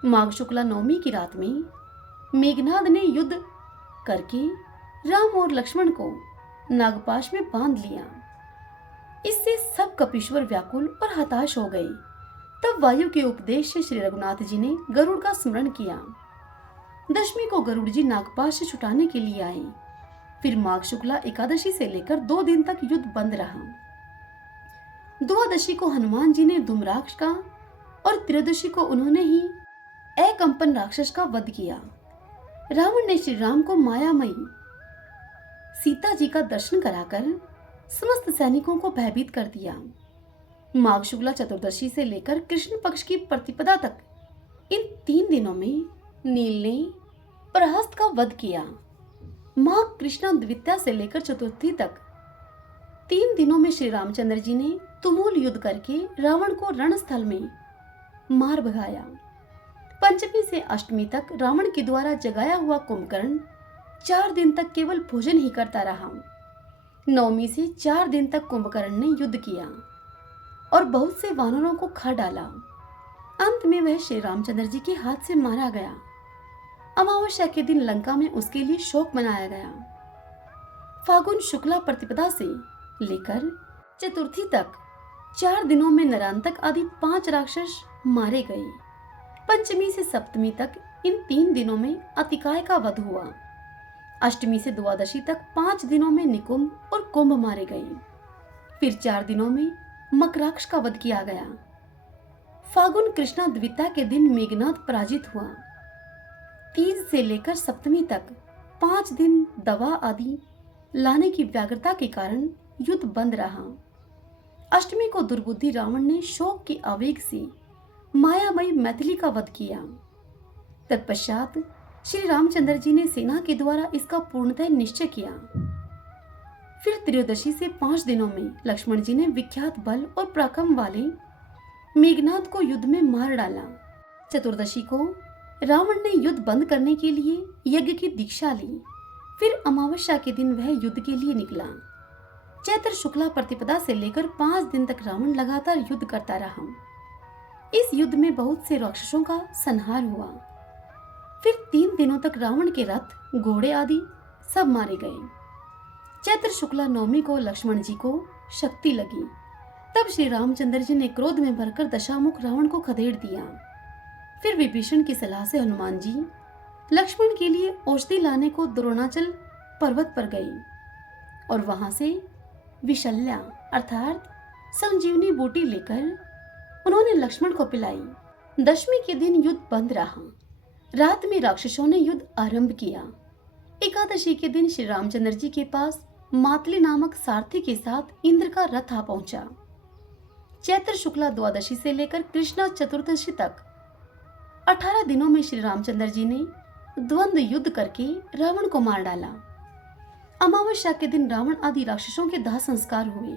माघ शुक्ला नवमी की रात में मेघनाद ने युद्ध करके राम और लक्ष्मण को नागपाश में बांध लिया। इससे सब कपीश्वर व्याकुल और हताश हो गए। तब वायु के उपदेश से श्री रघुनाथ जी ने गरुड़ का स्मरण किया। दशमी को गरुड़ जी नागपाश से छुटाने के लिए आए। फिर माघ शुक्ला एकादशी से लेकर 2 दिन तक युद्ध बंद रहा। द्वादशी को हनुमान जी ने धूम्राक्ष का और त्रयोदशी को उन्होंने ही एकंपन राक्षस का वध किया। रावण ने श्री राम को मायामयी सीता जी का दर्शन कराकर समस्त सैनिकों को भयभीत कर दिया। माघ शुक्ला चतुर्दशी से लेकर कृष्ण पक्ष की प्रतिपदा तक इन 3 दिनों में नील ने प्रहस्त का वध किया। माघ कृष्णा द्वितीया से लेकर चतुर्थी तक 3 दिनों में श्री रामचंद्र जी ने तुमुल युद्ध करके रावण को रणस्थल में मार भगाया। पंचमी से अष्टमी तक रावण के द्वारा जगाया हुआ कुंभकर्ण 4 दिन तक केवल भोजन ही करता रहा। नवमी से 4 दिन तक कुंभकर्ण ने युद्ध किया और बहुत से वानरों को खा डाला। अंत में वह श्री रामचंद्र जी के हाथ से मारा गया। अमावस्या के दिन लंका में उसके लिए शोक मनाया गया। फागुन शुक्ला प्रतिपदा से लेकर चतुर्थी तक 4 दिनों में नरांतक आदि 5 राक्षस मारे गए। पंचमी से सप्तमी तक इन 3 दिनों में अतिकाय का वध हुआ। अष्टमी से द्वादशी तक 5 दिनों में निकुंभ और कुंभ मारे गए। फिर 4 दिनों में मकराक्ष का वध किया गया। फागुन कृष्णा द्वितीया के दिन मेघनाद पराजित हुआ। तीज से लेकर सप्तमी तक 5 दिन दवा आदि लाने की व्यग्रता के कारण युद्ध बंद रहा। अष्टमी को दुर्बुद्धि रावण ने शोक के आवेग से मायामयी मैथिली का वध किया। तत्पश्चात श्री रामचंद्र जी ने सेना के द्वारा इसका पूर्णतः निश्चय किया। फिर त्रयोदशी से 5 दिनों में लक्ष्मण जी ने विख्यात बल और पराक्रम वाले मेघनाद को युद्ध में मार डाला। चतुर्दशी को रावण ने युद्ध बंद करने के लिए यज्ञ की दीक्षा ली। फिर अमावस्या के दिन वह युद्ध के लिए निकला। चैत्र शुक्ला प्रतिपदा से लेकर 5 दिन तक रावण लगातार युद्ध करता रहा। इस युद्ध में बहुत से राक्षसों का संहार हुआ। फिर 3 दिनों तक रावण के रथ, घोड़े आदि सब मारे गए। चैत्र शुक्ला नवमी को लक्ष्मण जी को शक्ति लगी। तब श्री रामचंद्र जी ने क्रोध में भरकर दशामुख रावण को खदेड़ दिया। फिर विभीषण की सलाह से हनुमान जी लक्ष्मण के लिए औषधि लाने को द्रोणाचल पर्वत पर गए और वहां से विशल्या अर्थात संजीवनी बूटी लेकर उन्होंने लक्ष्मण को पिलाई। दशमी के दिन युद्ध बंद रहा। रात में राक्षसों ने युद्ध आरंभ किया। एकादशी के दिन श्री रामचंद्र जी के पास मातली नामक सारथी के साथ इंद्र का रथ आ पहुंचा। चैत्र शुक्ला द्वादशी से लेकर कृष्णा चतुर्दशी तक 18 दिनों में श्री रामचंद्र जी ने द्वंद्व युद्ध करके रावण को मार डाला। अमावस्या के दिन रावण आदि राक्षसों के दाह संस्कार हुए।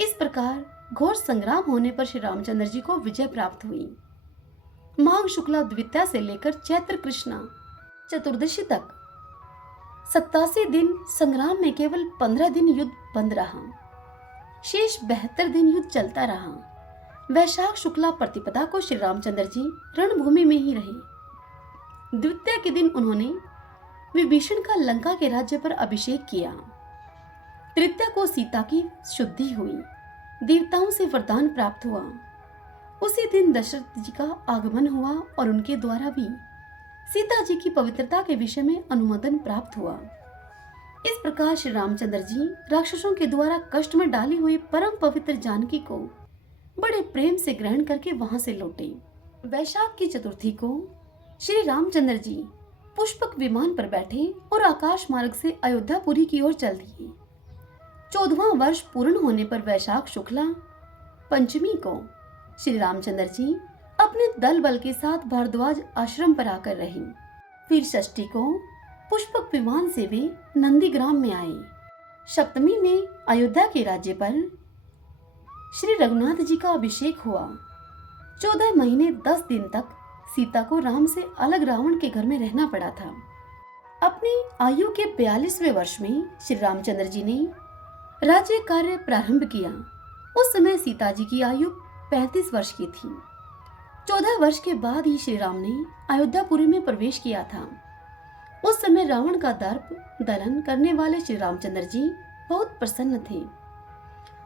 इस प्रकार घोर संग्राम होने पर श्री रामचंद्र जी को विजय प्राप्त हुई। माघ शुक्ला द्वितीया से लेकर चैत्र कृष्णा चतुर्दशी तक 87 दिन संग्राम में केवल 15 दिन युद्ध बंद रहा। शेष 72 दिन युद्ध चलता रहा। वैशाख शुक्ला प्रतिपदा को श्री रामचंद्र जी रणभूमि में ही रहे। द्वितीया के दिन उन्होंने विभीषण का लंका के राज्य पर अभिषेक किया। तृतीया को सीता की शुद्धि हुई। देवताओं से वरदान प्राप्त हुआ। उसी दिन दशरथ जी का आगमन हुआ और उनके द्वारा भी सीता जी की पवित्रता के विषय में अनुमोदन प्राप्त हुआ। इस प्रकार श्री रामचंद्र जी राक्षसों के द्वारा कष्ट में डाली हुई परम पवित्र जानकी को बड़े प्रेम से ग्रहण करके वहां से लौटे। वैशाख की चतुर्थी को श्री रामचंद्र जी पुष्पक विमान पर बैठे और आकाश मार्ग से अयोध्यापुरी की ओर चल दिए। 14वां वर्ष पूर्ण होने पर वैशाख शुक्ला पंचमी को श्री रामचंद्र जी अपने दल बल के साथ भारद्वाज आश्रम पर आकर रहे। फिर षष्ठी को पुष्पक विमान से वे नंदीग्राम में आए। सप्तमी में अयोध्या के राज्य पर श्री रघुनाथ जी का अभिषेक हुआ। 14 महीने 10 दिन तक सीता को राम से अलग रावण के घर में रहना पड़ा था। अपनी आयु के 42वें वर्ष में श्री रामचंद्र जी ने राज्य कार्य प्रारंभ किया। उस समय सीता जी की आयु 35 वर्ष की थी। 14 वर्ष के बाद ही श्री राम ने अयोध्यापुरी में प्रवेश किया था। उस समय रावण का दर्प दलन करने वाले श्री रामचंद्र जी बहुत प्रसन्न थे।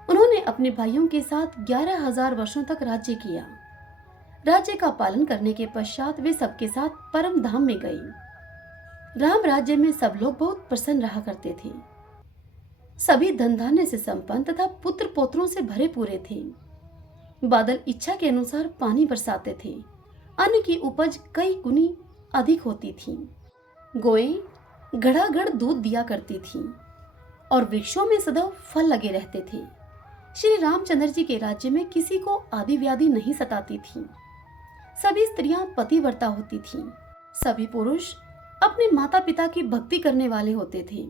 उन्होंने अपने भाइयों के साथ 11,000 वर्षों तक राज्य किया। राज्य का पालन करने के पश्चात वे सबके साथ परम धाम में गए। राम राज्य में सब लोग बहुत प्रसन्न रहा करते थे। सभी धन धान्य से संपन्न तथा पुत्र पौत्रों से भरे पूरे थे। बादल इच्छा के अनुसार पानी बरसाते थे। अन्न की उपज कई गुनी अधिक होती थी। गोएं घड़ाघड़ दूध दिया करती थीं और वृक्षों में सदा फल लगे रहते थे। श्री रामचंद्र जी के राज्य में किसी को आदि व्याधि नहीं सताती थी। सभी स्त्रियां पतिव्रता होती थीं। सभी पुरुष अपने माता पिता की भक्ति करने वाले होते थे।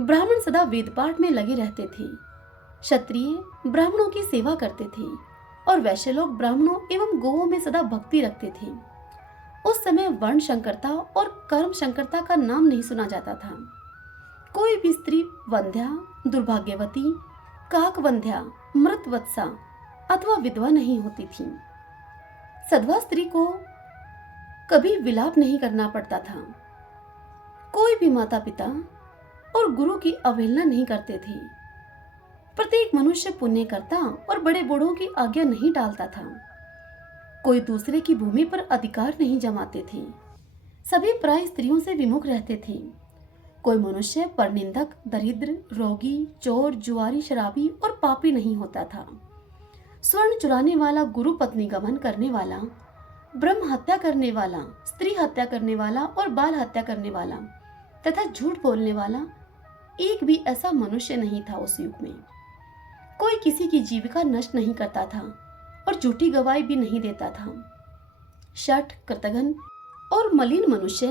ब्राह्मण सदा वेद पाठ में लगे रहते थे। क्षत्रिय ब्राह्मणों की सेवा करते थे और वैश्य लोग ब्राह्मणों एवं गौओं में सदा भक्ति रखते थे। उस समय वर्ण संकरता और कर्म संकरता का नाम नहीं सुना जाता था। कोई भी स्त्री वंध्या, दुर्भाग्यवती, काकवंध्या, मृतवत्सा अथवा विधवा नहीं होती थी। सधवा स्त्री को कभी विलाप नहीं करना पड़ता था। कोई भी माता पिता और गुरु की अवहेलना नहीं करते थे। प्रत्येक मनुष्य पुण्य करता और बड़े बूढ़ों की आज्ञा नहीं टालता था। कोई दूसरे की भूमि पर अधिकार नहीं जमाते थे। सभी पराई स्त्रियों से विमुख रहते थे। कोई मनुष्य परनिंदक, दरिद्र, रोगी, चोर, जुआरी, शराबी और पापी नहीं होता था। स्वर्ण चुराने वाला, गुरु पत्नी गमन करने वाला, ब्रह्म हत्या करने वाला, स्त्री हत्या करने वाला और बाल हत्या करने वाला तथा झूठ बोलने वाला एक भी ऐसा मनुष्य नहीं था उस युग में। कोई किसी की जीविका नष्ट नहीं करता था और झूठी गवाही भी नहीं देता था। शठ, कृतघ्न और मलिन मनुष्य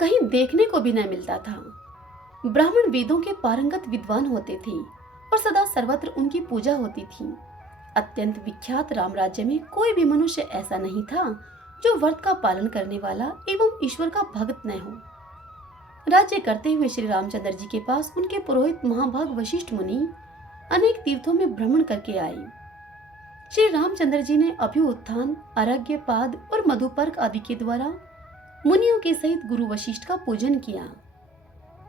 कहीं देखने को भी न मिलता था। ब्राह्मण वेदों के पारंगत विद्वान होते थे और सदा सर्वत्र उनकी पूजा होती थी। अत्यंत विख्यात राम राज्य में कोई भी मनुष्य ऐसा नहीं था जो व्रत का पालन करने वाला एवं ईश्वर का भक्त न हो। राज्य करते हुए श्री रामचंद्र जी के पास उनके पुरोहित महाभाग वशिष्ठ मुनि अनेक तीर्थों में भ्रमण करके आए। श्री रामचंद्र जी ने अभ्युत्थान, अर्घ्य, पाद और मधुपर्क आदि के द्वारा मुनियों के सहित गुरु वशिष्ठ का पूजन किया।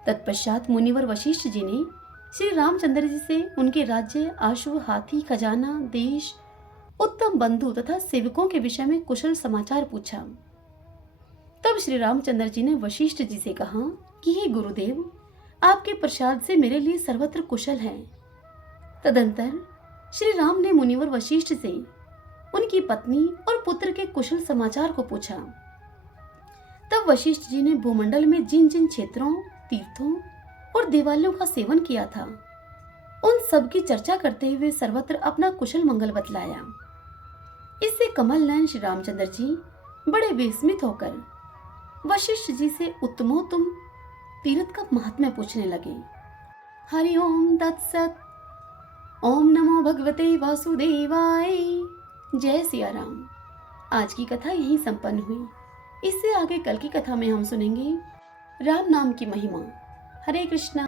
तत्पश्चात मुनिवर वशिष्ठ जी ने श्री रामचंद्र जी से उनके राज्य, आशु, हाथी, खजाना, देश, उत्तम बंधु तथा सेवकों के विषय में कुशल समाचार पूछा। तब श्री रामचंद्र जी ने वशिष्ठ जी से कहा कि हे गुरुदेव, आपके प्रसाद से मेरे लिए सर्वत्र कुशल है। तदंतर श्री राम ने मुनिवर वशिष्ठ से उनकी पत्नी और पुत्र के कुशल समाचार को पूछा। तब वशिष्ठ जी ने भूमंडल में जिन जिन क्षेत्रों, तीर्थों और देवालयों का सेवन किया था उन सब की चर्चा करते हुए सर्वत्र अपना कुशल मंगल बतलाया। इससे कमल नयन श्री रामचंद्र जी बड़े विस्मित होकर वशिष्ठ जी से उत्तमोत्तम तीर्थ का महात्म्य पूछने लगे। हरि ओम तत्सत। ओम नमो भगवते वासुदेवाय। जय सिया राम। आज की कथा यहीं संपन्न हुई। इससे आगे कल की कथा में हम सुनेंगे राम नाम की महिमा। हरे कृष्णा।